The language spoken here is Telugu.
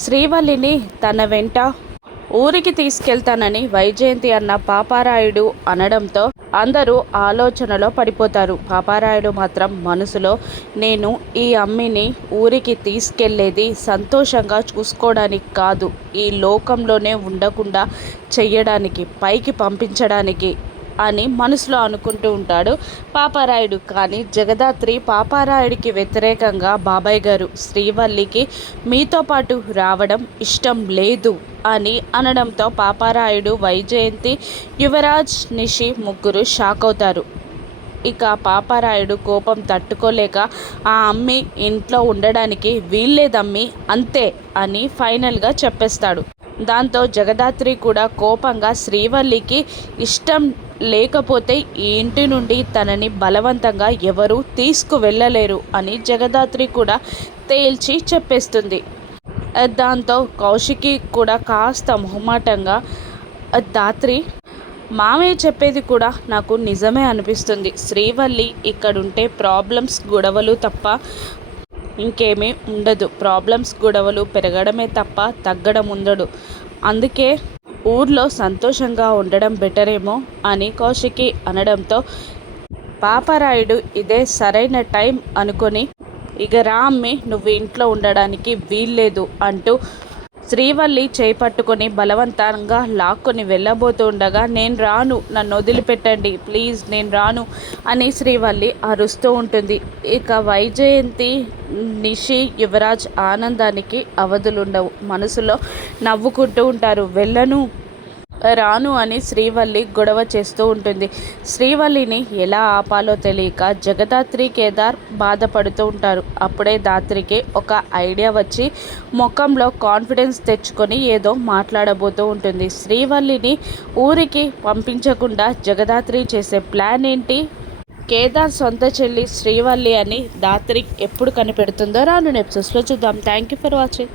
శ్రీవల్లిని తన వెంట ఊరికి తీసుకెళ్తానని వైజయంతి అన్న పాపారాయుడు అనడంతో అందరూ ఆలోచనలో పడిపోతారు. పాపారాయుడు మాత్రం మనసులో, నేను ఈ అమ్మిని ఊరికి తీసుకెళ్లేది సంతోషంగా చూసుకోవడానికి కాదు, ఈ లోకంలోనే ఉండకుండా చెయ్యడానికి, పైకి పంపించడానికి అని మనసులో అనుకుంటూ ఉంటాడు పాపారాయుడు. కానీ జగదాత్రి పాపారాయుడికి వ్యతిరేకంగా, బాబాయ్ గారు శ్రీవల్లికి మీతో పాటు రావడం ఇష్టం లేదు అని అనడంతో పాపారాయుడు, వైజయంతి, యువరాజ్, నిషి ముగ్గురు షాక్ అవుతారు. ఇక పాపారాయుడు కోపం తట్టుకోలేక, ఆ అమ్మి ఇంట్లో ఉండడానికి వీల్లేదమ్మి, అంతే అని ఫైనల్గా చెప్పేస్తాడు. దాంతో జగదాత్రి కూడా కోపంగా, శ్రీవల్లికి ఇష్టం లేకపోతే ఈ ఇంటి నుండి తనని బలవంతంగా ఎవరూ తీసుకువెళ్ళలేరు అని జగదాత్రి కూడా తేల్చి చెప్పేస్తుంది. దాంతో కౌశికి కూడా కాస్త మొహమాటంగా, దాత్రి మామయ్య చెప్పేది కూడా నాకు నిజమే అనిపిస్తుంది, శ్రీవల్లి ఇక్కడుంటే ప్రాబ్లమ్స్, గొడవలు తప్ప ఇంకేమీ ఉండదు, ప్రాబ్లమ్స్ గొడవలు పెరగడమే తప్ప తగ్గడం ఉండదు, అందుకే ఊర్లో సంతోషంగా ఉండడం బెటరేమో అని కౌశికి అనడంతో పాపారాయుడు ఇదే సరైన టైం అనుకొని, ఇక రా అమ్మి, నువ్వు ఇంట్లో ఉండడానికి వీల్లేదు అంటూ శ్రీవల్లి చేపట్టుకొని బలవంతంగా లాక్కొని వెళ్ళబోతూ ఉండగా, నేను రాను, నన్ను వదిలిపెట్టండి ప్లీజ్, నేను రాను అని శ్రీవల్లి అరుస్తూ ఉంటుంది. ఇక వైజయంతి, నిషి, యువరాజ్ ఆనందానికి అవధులుండవు. మనసులో నవ్వుకుంటూ ఉంటారు. వెళ్ళను, రాను అని శ్రీవల్లి గొడవ చేస్తూ ఉంటుంది. శ్రీవల్లిని ఎలా ఆపాలో తెలియక జగదాత్రి, కేదార్ బాధపడుతూ ఉంటారు. అప్పుడే దాత్రికి ఒక ఐడియా వచ్చి ముఖంలో కాన్ఫిడెన్స్ తెచ్చుకొని ఏదో మాట్లాడబోతూ ఉంటుంది. శ్రీవల్లిని ఊరికి పంపించకుండా జగదాత్రి చేసే ప్లాన్ ఏంటి? కేదార్ సొంత చెల్లి శ్రీవల్లి అని దాత్రి ఎప్పుడు కనిపెడుతుందో రాను ఎపిసోడ్స్లో చూద్దాం. Thank you for watching.